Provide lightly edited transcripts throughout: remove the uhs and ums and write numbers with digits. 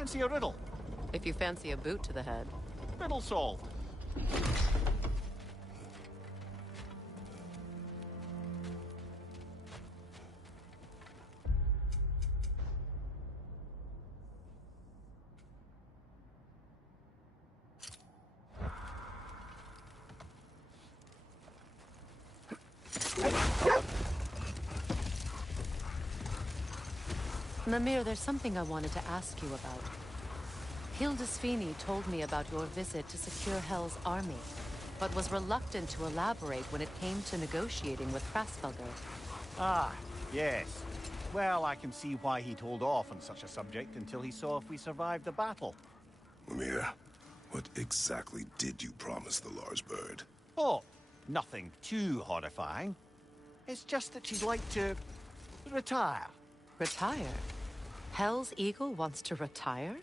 Fancy a riddle? If you fancy a boot to the head. Riddle solved. Mimir, there's something I wanted to ask you about. Hildisvini told me about your visit to secure Hell's army, but was reluctant to elaborate when it came to negotiating with Frasfelger. Ah, yes. Well, I can see why he'd hold off on such a subject until he saw if we survived the battle. Mimir, what exactly did you promise the large bird? Oh, nothing too horrifying. It's just that she'd like to retire. Retire? Hell's Eagle wants to retire?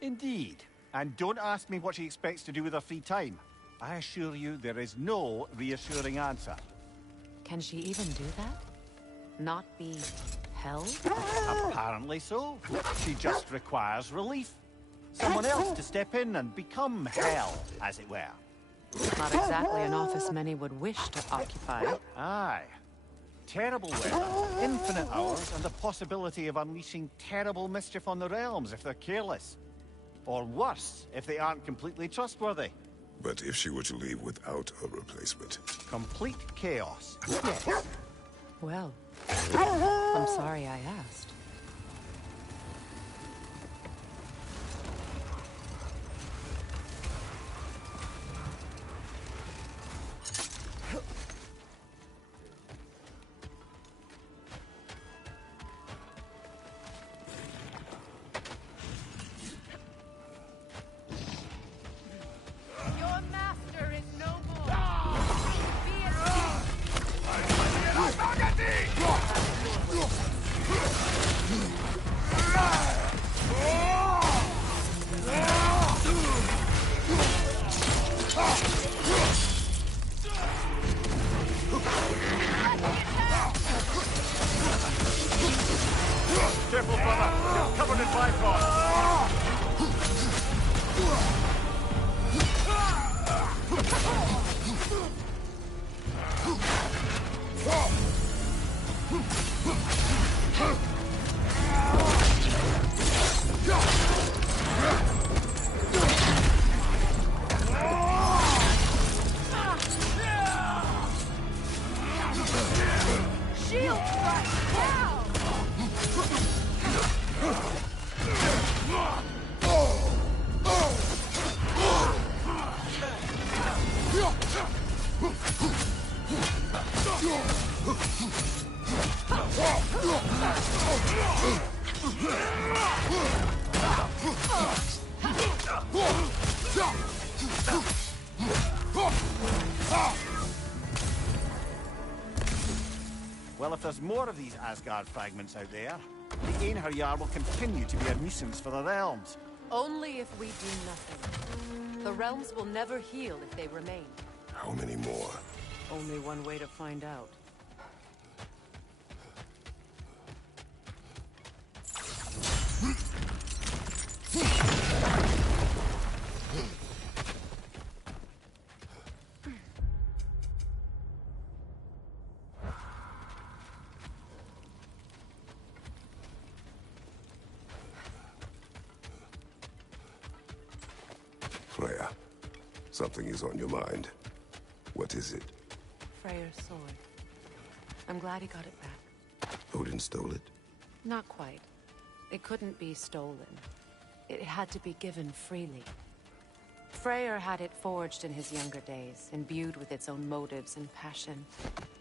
Indeed. And don't ask me what she expects to do with her free time. I assure you there is no reassuring answer. Can she even do that? Not be Hell? Apparently so. She just requires relief. Someone else to step in and become Hell, as it were. Not exactly an office many would wish to occupy. Aye. Terrible weather, infinite hours, and the possibility of unleashing terrible mischief on the realms if they're careless. Or worse, if they aren't completely trustworthy. But if she were to leave without a replacement? Complete chaos. Yes. Well, I'm sorry I asked. Careful, brother. You're covered in Bifrost. Shield thrust now! Well, if there's more of these Asgard fragments out there, the Einherjar will continue to be a nuisance for the realms. Only if we do nothing. The realms will never heal if they remain. How many more? Only one way to find out. Freya, something is on your mind. What is it? Freyr's sword. I'm glad he got it back. Odin stole it? Not quite. It couldn't be stolen. It had to be given freely. Freyr had it forged in his younger days, imbued with its own motives and passion.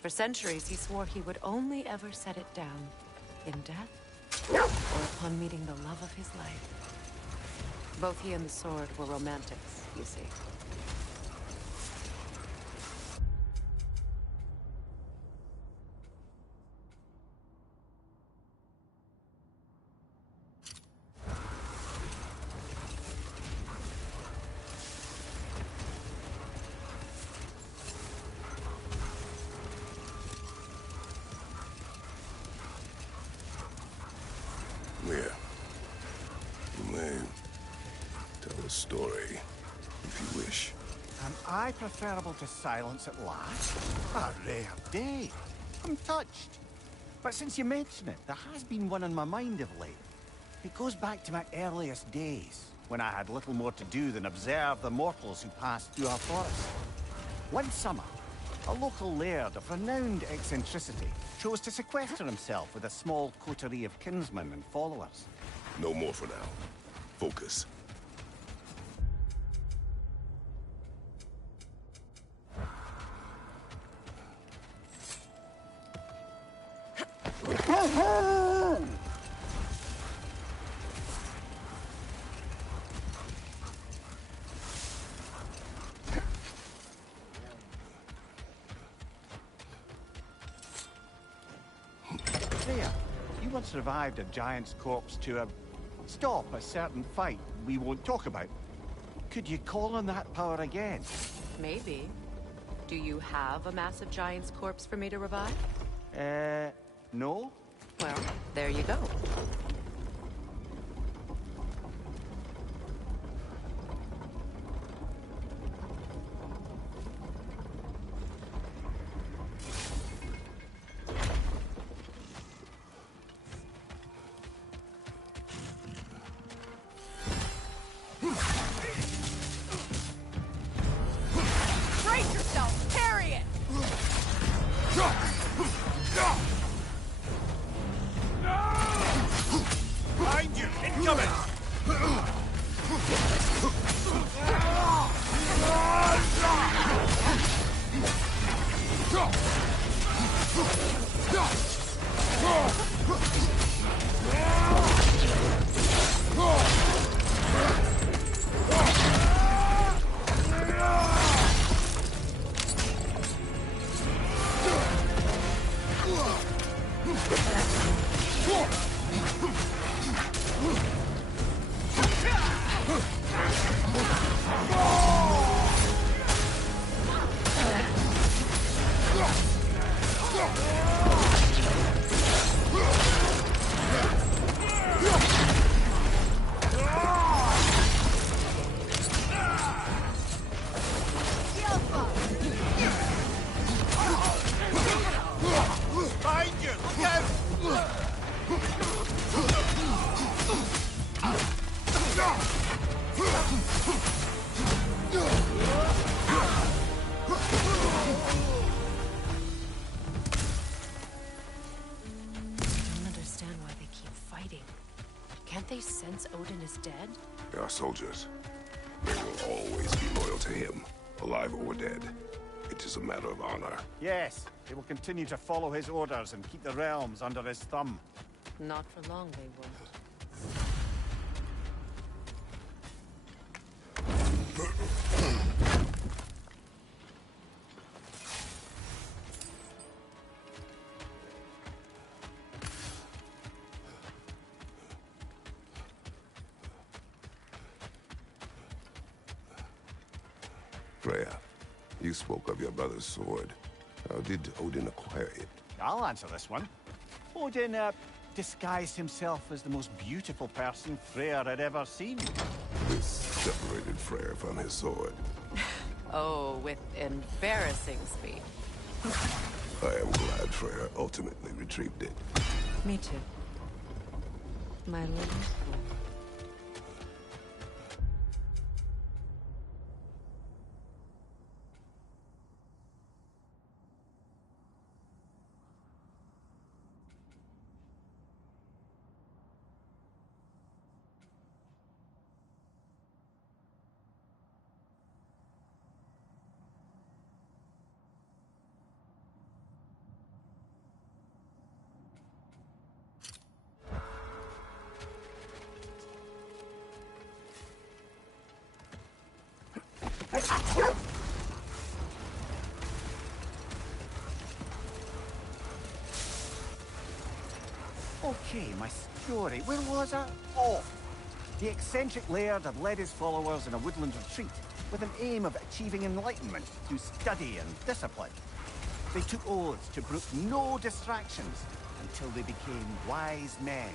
For centuries, he swore he would only ever set it down in death, or upon meeting the love of his life. Both he and the sword were romantics, you see. Where? Lame. a story, if you wish. Am I preferable to silence at last? A rare day. I'm touched. But since you mention it, there has been one on my mind of late. It goes back to my earliest days, when I had little more to do than observe the mortals who passed through our forest. One summer, a local laird of renowned eccentricity chose to sequester himself with a small coterie of kinsmen and followers. No more for now. Focus. Freya, you once revived a giant's corpse to stop a certain fight we won't talk about. Could you call on that power again? Maybe. Do you have a massive giant's corpse for me to revive? No? Well, there you go. Brace yourself! Parry it! Behind you! Incoming! Behind you! Look out! I don't understand why they keep fighting. Can't they sense Odin is dead? They are soldiers. They will always be loyal to him, alive or dead. It is a matter of honor. Yes, they will continue to follow his orders and keep the realms under his thumb. Not for long, they won't. Freya, you spoke of your brother's sword. How did Odin acquire it? I'll answer this one. Odin, disguised himself as the most beautiful person Freyr had ever seen. This separated Freyr from his sword. Oh, with embarrassing speed. I am glad Freyr ultimately retrieved it. Me too. My little fool. Okay, my story. Where was I? Oh! The eccentric laird had led his followers in a woodland retreat with an aim of achieving enlightenment through study and discipline. They took oaths to brook no distractions until they became wise men.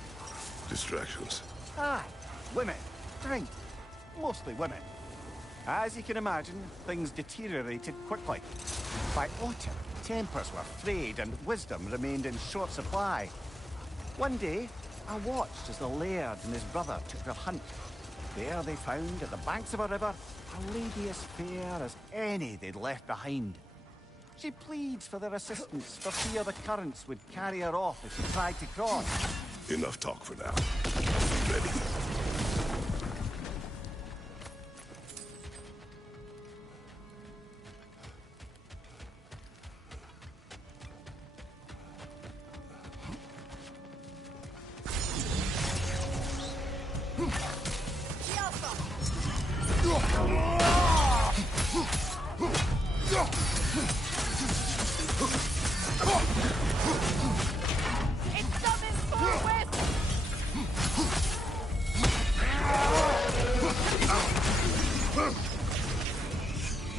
Distractions. Aye, women, drink, mostly women. As you can imagine, things deteriorated quickly. By autumn, tempers were frayed and wisdom remained in short supply. One day, I watched as the laird and his brother took their hunt. There they found, at the banks of a river, a lady as fair as any they'd left behind. She pleads for their assistance for fear the currents would carry her off if she tried to cross. Enough talk for now. Ready? It's something forward!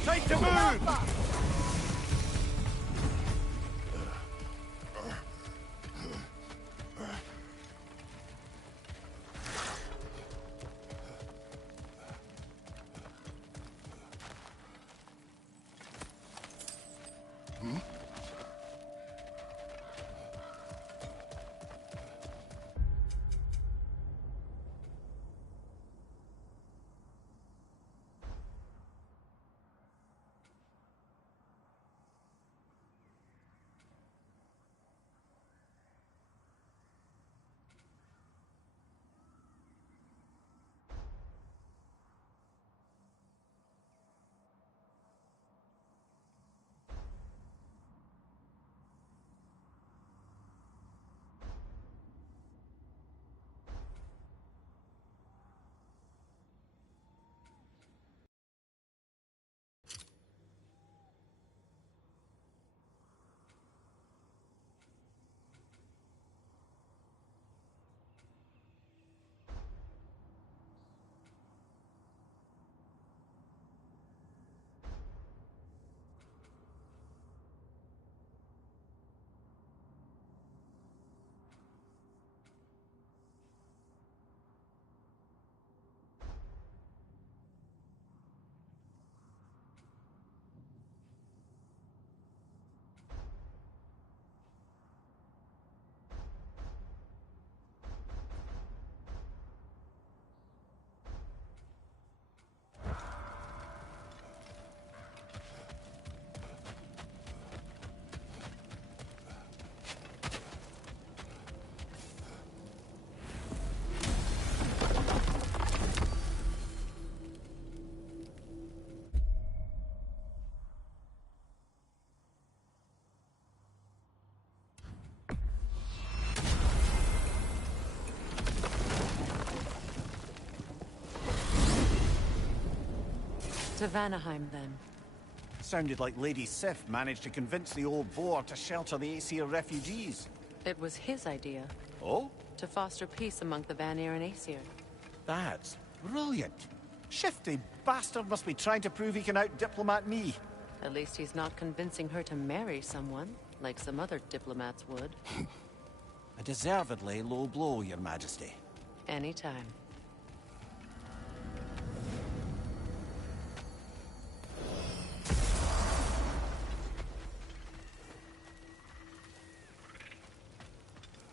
Time to move! To Vanaheim, then. Sounded like Lady Sif managed to convince the old boar to shelter the Aesir refugees. It was his idea. Oh? To foster peace among the Vanir and Aesir. That's brilliant. Shifty bastard must be trying to prove he can out-diplomat me. At least he's not convincing her to marry someone, like some other diplomats would. A deservedly low blow, Your Majesty. Anytime.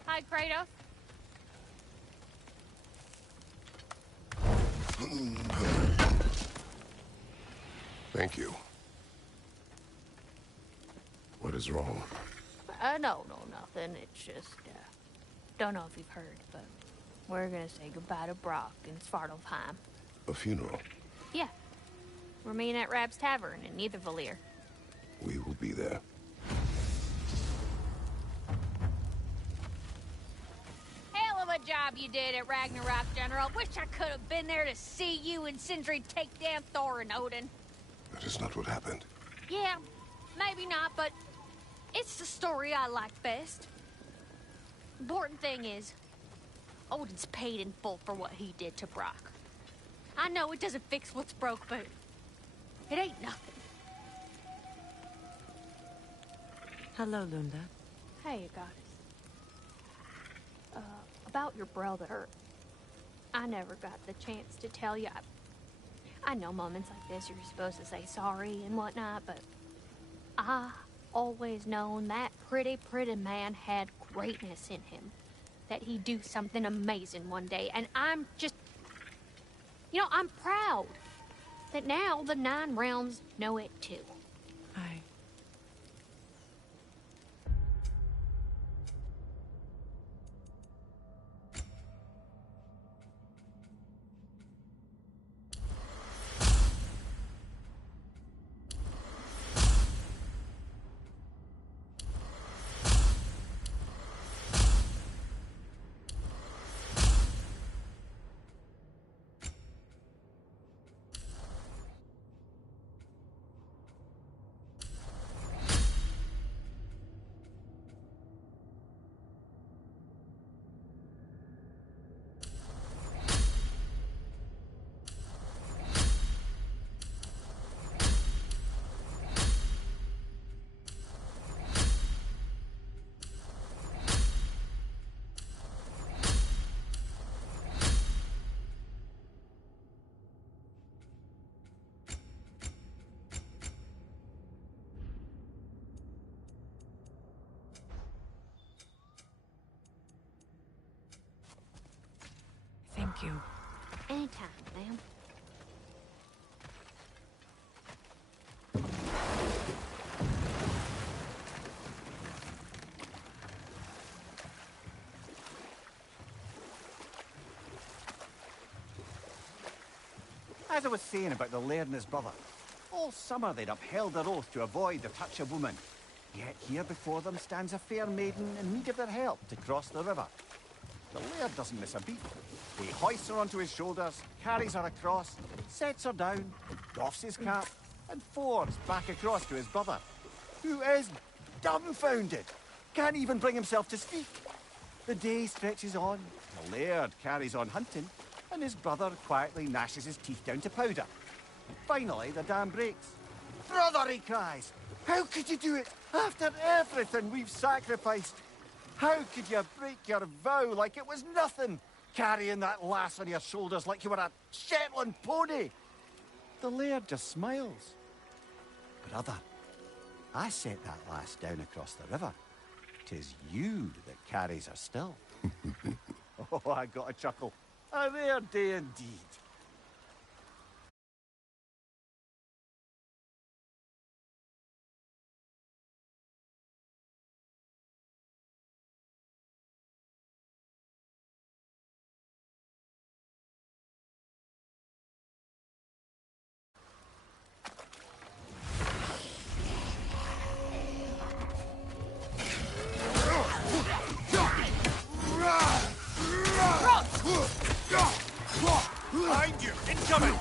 Hi, Kratos. Thank you. What is wrong? No, nothing. It's just, don't know if you've heard, but we're gonna say goodbye to Brock in Svartalfheim. A funeral. Yeah. We're meeting at Rab's Tavern in Nethervalir. We will be there. Hell of a job you did at Ragnarok, General. Wish I could have been there to see you and Sindri take down Thor and Odin. That is not what happened. Yeah, maybe not, but it's the story I like best. Important thing is, Odin's paid in full for what he did to Brock. I know it doesn't fix what's broke, but it ain't nothing. Hello, Lunda. Hey, Goddess. About your brother. I never got the chance to tell you. I know moments like this you're supposed to say sorry and whatnot, but I always known that pretty man had greatness in him. That he'd do something amazing one day, and I'm just... You know, I'm proud that now the Nine Realms know it too. Thank you. Anytime, ma'am. As I was saying about the laird and his brother, all summer they'd upheld their oath to avoid the touch of woman. Yet here before them stands a fair maiden in need of their help to cross the river. The laird doesn't miss a beat. He hoists her onto his shoulders, carries her across, sets her down, doffs his cap, and fords back across to his brother, who is dumbfounded, can't even bring himself to speak. The day stretches on, the laird carries on hunting, and his brother quietly gnashes his teeth down to powder. And finally, the dam breaks. "Brother," he cries, "how could you do it after everything we've sacrificed? How could you break your vow like it was nothing, carrying that lass on your shoulders like you were a Shetland pony?" The laird just smiles. "Brother, I set that lass down across the river. 'Tis you that carries her still." Oh, I got a chuckle. A rare day indeed. Behind you! Incoming!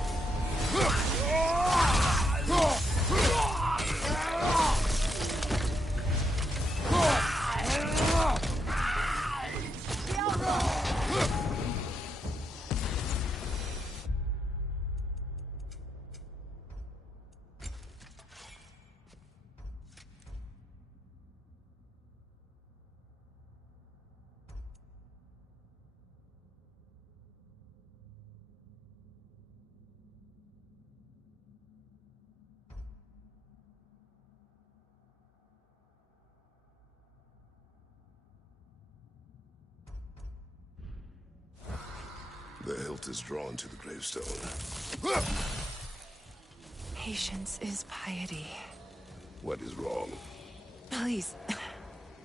The hilt is drawn to the gravestone. Patience is piety. What is wrong? Please.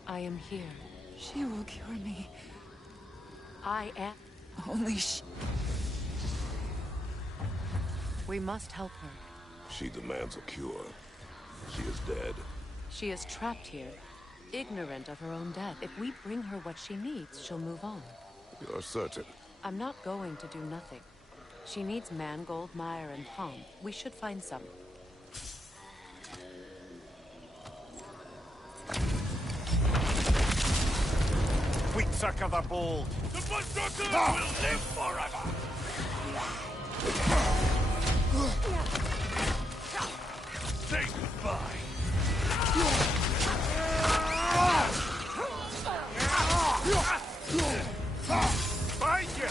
I am here. She will cure me. I am. Only she... We must help her. She demands a cure. She is dead. She is trapped here, ignorant of her own death. If we bring her what she needs, she'll move on. You're certain? I'm not going to do nothing. She needs mangold, mire, and palm. We should find some. Wheatsucker the Bold! The Berserker will live forever! Say goodbye! Find you!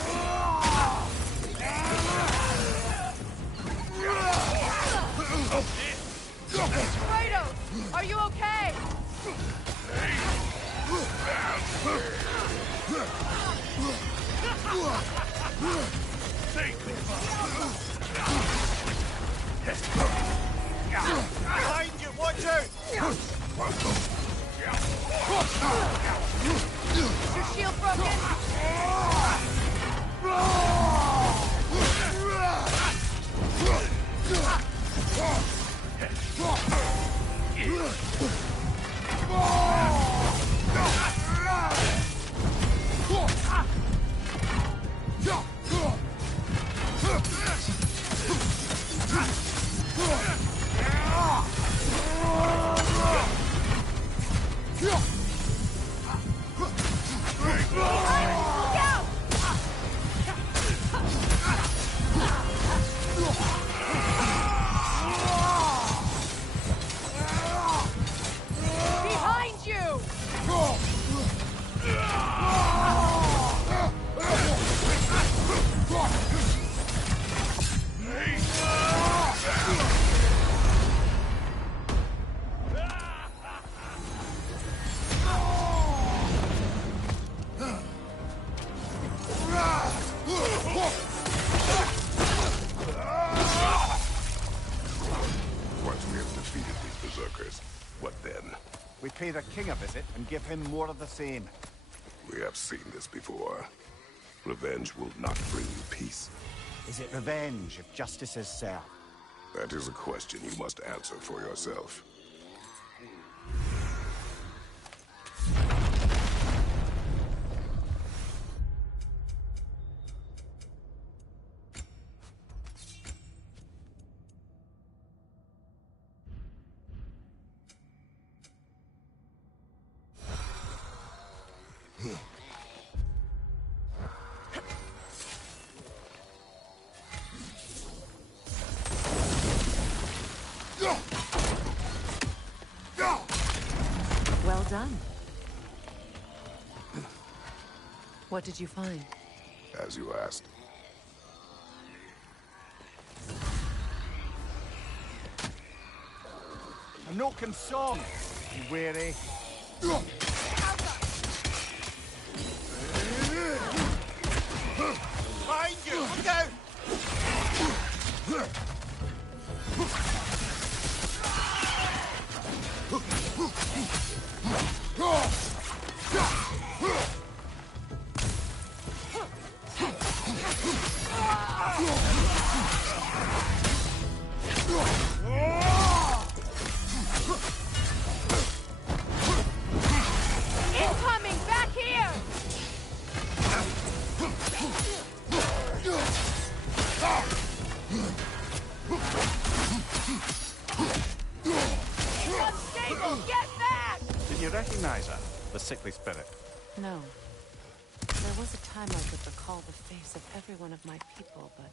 Behind you, watch out! Is your shield broken? Behind you! Once we have defeated these berserkers, what then? We pay the king a visit and give him more of the same. We have seen this before. Revenge will not bring you peace. Is it revenge if justice is served? That is a question you must answer for yourself. Well done. What did you find? As you asked. A Noken song. Be wary. Behind you! Look out! Incoming! Back here! Unstable! Get back! Did you recognize her? The sickly spirit. No. There was a time I could recall the face of every one of my people, but...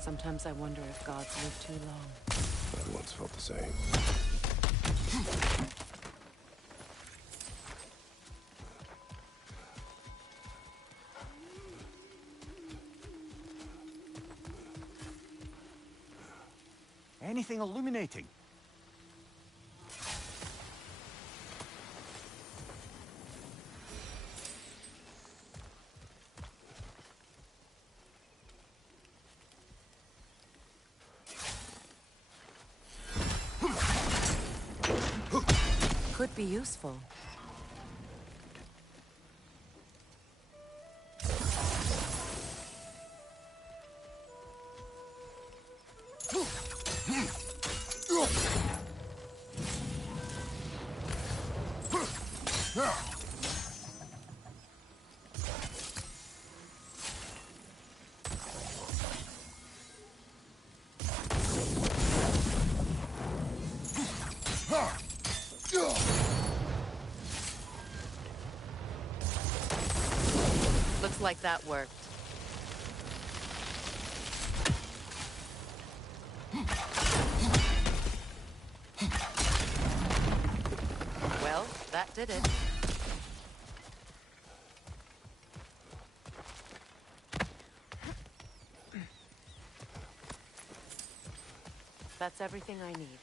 sometimes I wonder if gods live too long. I once felt the same. Anything illuminating? Could be useful. Looks like that worked. Well, that did it. That's everything I need.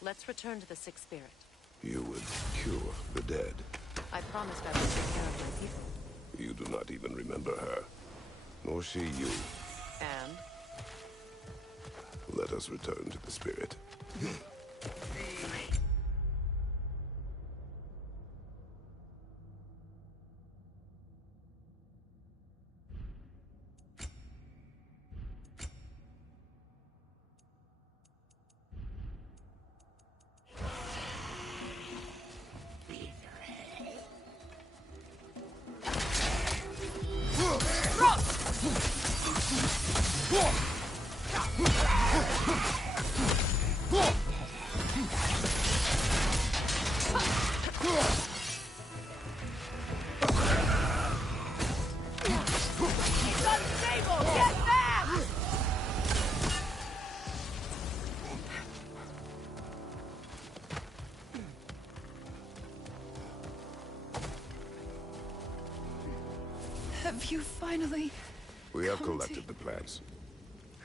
Let's return to the Sixth Spirit. You would cure the dead. I promised I would take care of my people. nor she you. And? Let us return to the spirit. Have you finally... We have come collected to- the plans.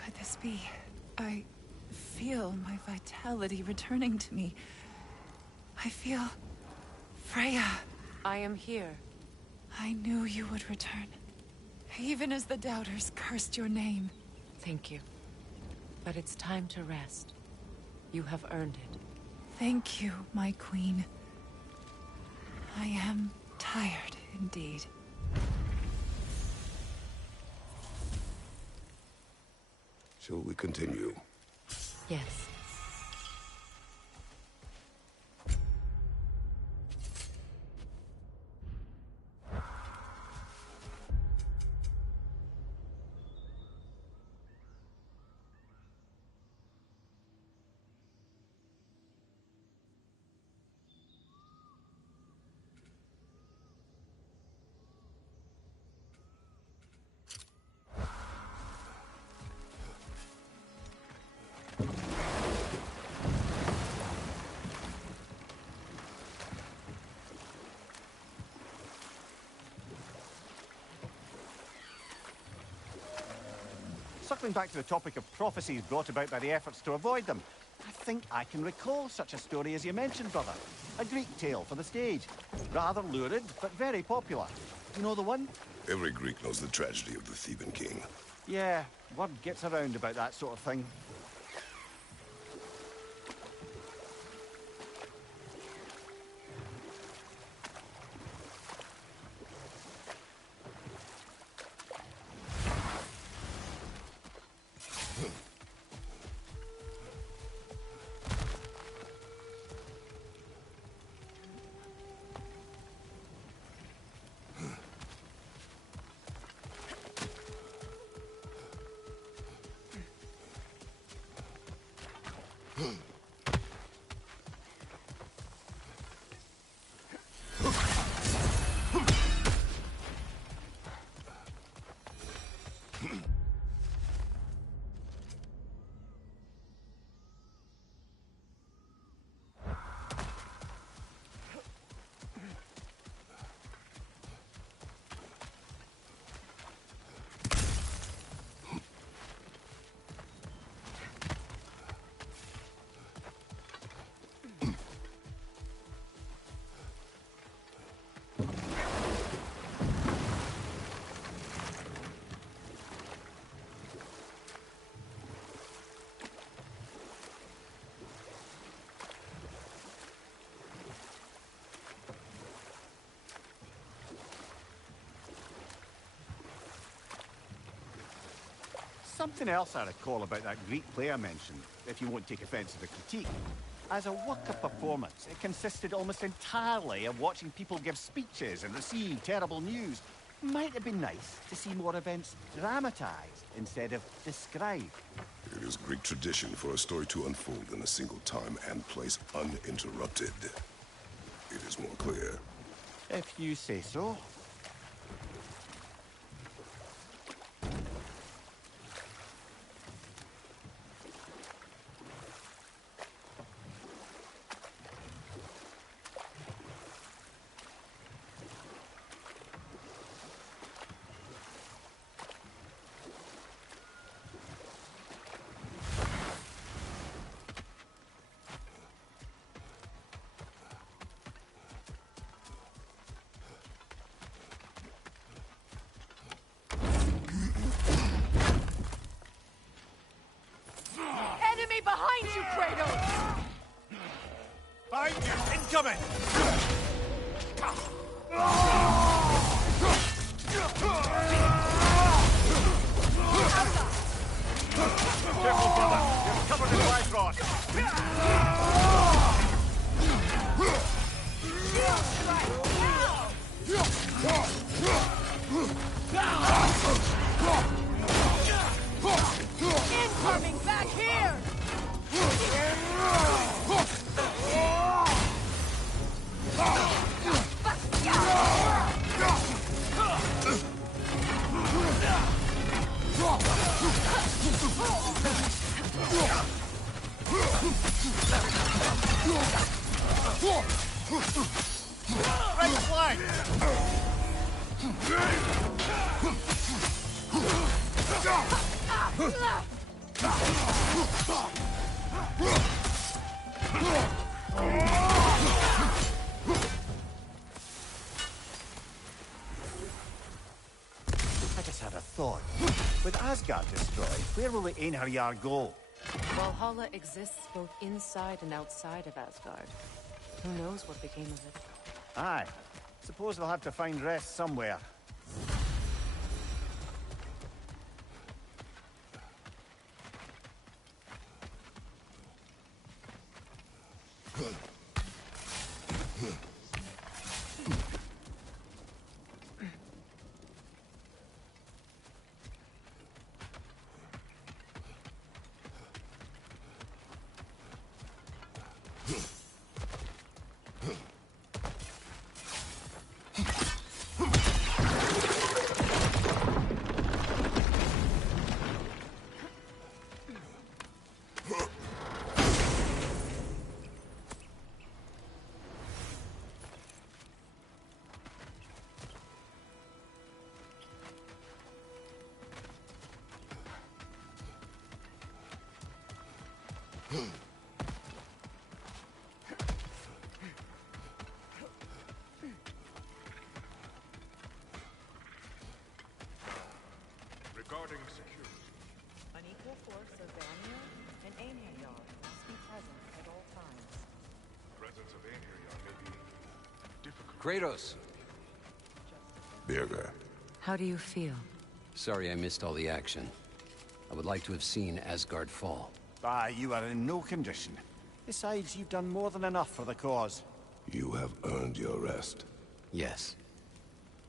Could this be? I feel my vitality returning to me. I feel... Freya. I am here. I knew you would return. Even as the doubters cursed your name. Thank you. But it's time to rest. You have earned it. Thank you, my queen. I am tired indeed. Shall we continue? Yes. Circling back to the topic of prophecies brought about by the efforts to avoid them, I think I can recall such a story as you mentioned, brother. A Greek tale for the stage. Rather lurid, but very popular. Do you know the one? Every Greek knows the tragedy of the Theban king. Yeah, word gets around about that sort of thing. Something else I recall about that Greek play I mentioned, if you won't take offence to the critique. As a work of performance, it consisted almost entirely of watching people give speeches and receive terrible news. Might have been nice to see more events dramatized instead of described. It is Greek tradition for a story to unfold in a single time and place uninterrupted. It is more clear. If you say so. coming! Careful, brother. You're covered in Wycross. Incoming back here! Right flank! I just had a thought. With Asgard destroyed, where will the Einherjar go? Valhalla exists both inside and outside of Asgard. Who knows what became of it? Aye. Suppose they'll have to find rest somewhere. Regarding security. An equal force of Vanir and Einherjar must be present at all times. The presence of Einherjar may be difficult. Kratos! Birgir. How do you feel? Sorry I missed all the action. I would like to have seen Asgard fall. Aye, you are in no condition. Besides, you've done more than enough for the cause. You have earned your rest. Yes.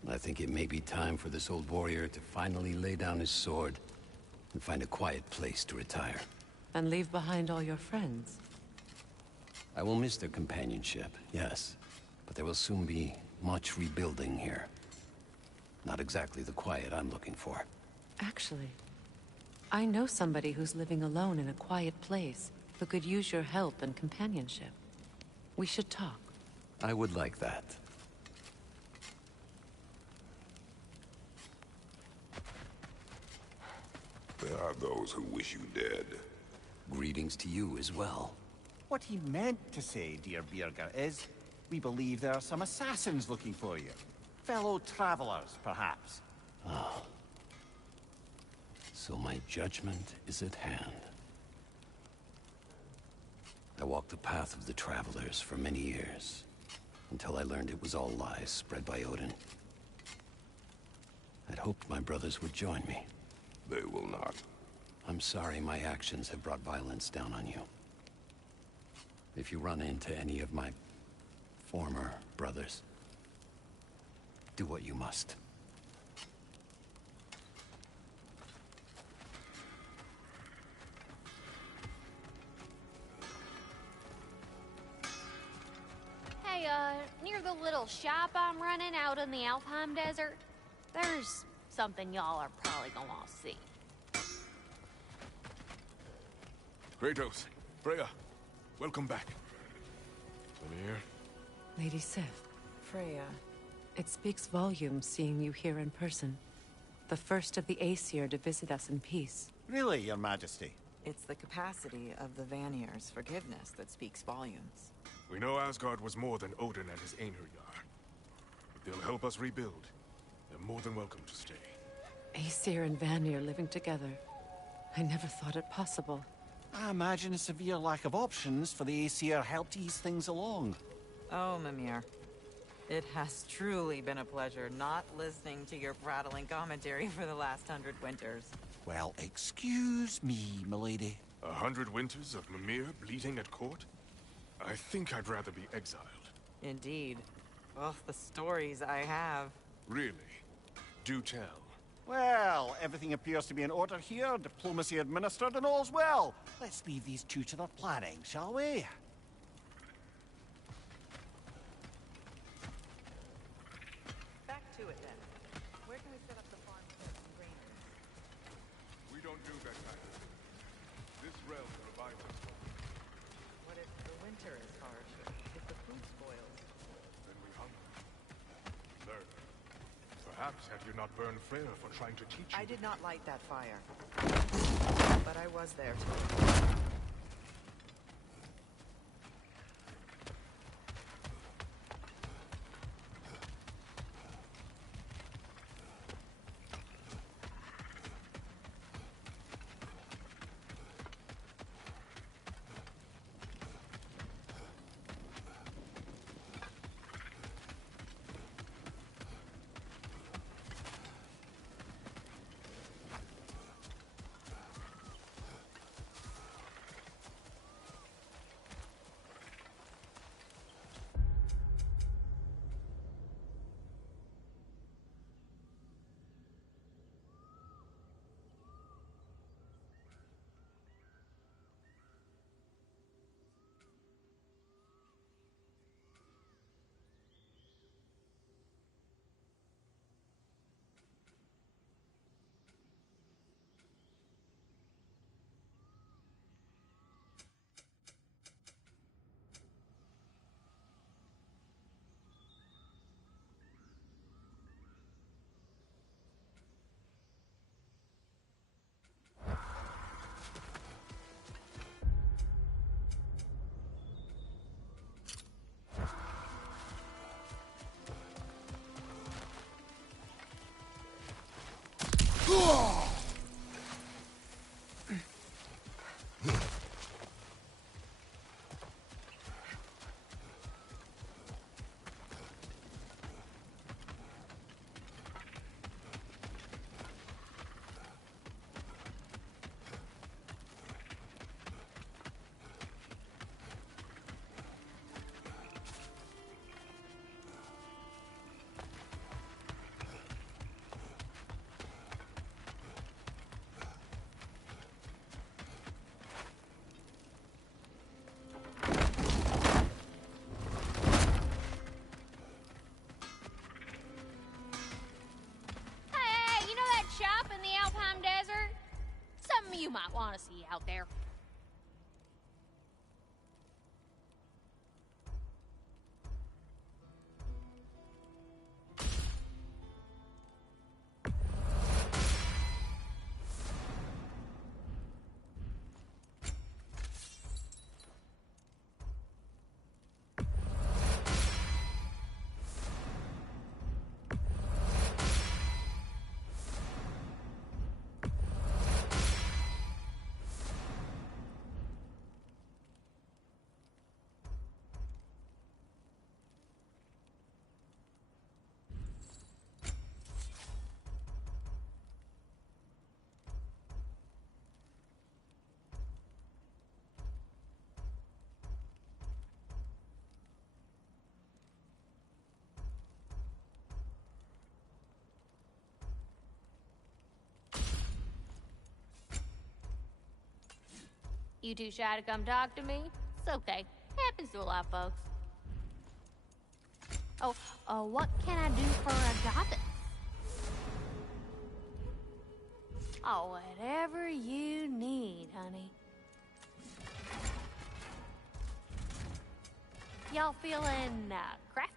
I think it may be time for this old warrior to finally lay down his sword and find a quiet place to retire. And leave behind all your friends? I will miss their companionship, yes. But there will soon be much rebuilding here. Not exactly the quiet I'm looking for. Actually, I know somebody who's living alone in a quiet place who could use your help and companionship. We should talk. I would like that. There are those who wish you dead. Greetings to you as well. What he meant to say, dear Birgir, is we believe there are some assassins looking for you. Fellow travelers, perhaps. So my judgment is at hand. I walked the path of the travelers for many years, until I learned it was all lies spread by Odin. I'd hoped my brothers would join me. They will not. I'm sorry my actions have brought violence down on you. If you run into any of my former brothers, do what you must. Hey, near the little shop I'm running out in the Alpheim Desert, there's something y'all are probably gonna want to see. Kratos, Freya, welcome back. Vanir. Lady Sif, Freya. it speaks volumes seeing you here in person. The first of the Aesir to visit us in peace. Really, Your Majesty? It's the capacity of the Vanir's forgiveness that speaks volumes. We know Asgard was more than Odin and his Einherjar. If they'll help us rebuild, they're more than welcome to stay. Aesir and Vanir living together. I never thought it possible. I imagine a severe lack of options for the Aesir helped ease things along. Oh, Mimir. It has truly been a pleasure not listening to your prattling commentary for the last 100 winters. Well, excuse me, milady. 100 winters of Mimir bleeding at court? I think I'd rather be exiled. Indeed. Oh, the stories I have. Really? Do tell. Well, everything appears to be in order here, diplomacy administered, and all's well. Let's leave these two to their planning, shall we? Back to it then. Where can we set up the farm for some graners? We don't do that kind of thing. This realm provides us. What if the winter is harsh? If the food spoils? Then we hunger. Learn. Perhaps had you not burned Freyr for trying to teach you. I did not light that fire. But I was there too. You might want to see out there. You too shy to come talk to me? It's okay. Happens to a lot of folks. Oh, what can I do for a goddess? Oh, whatever you need, honey. Y'all feeling, crafty?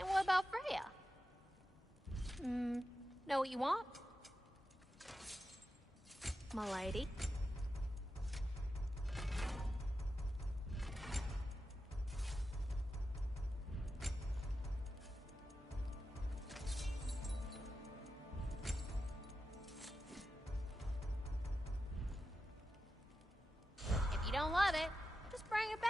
And what about Freya? Know what you want? My lady? don't love it, just bring it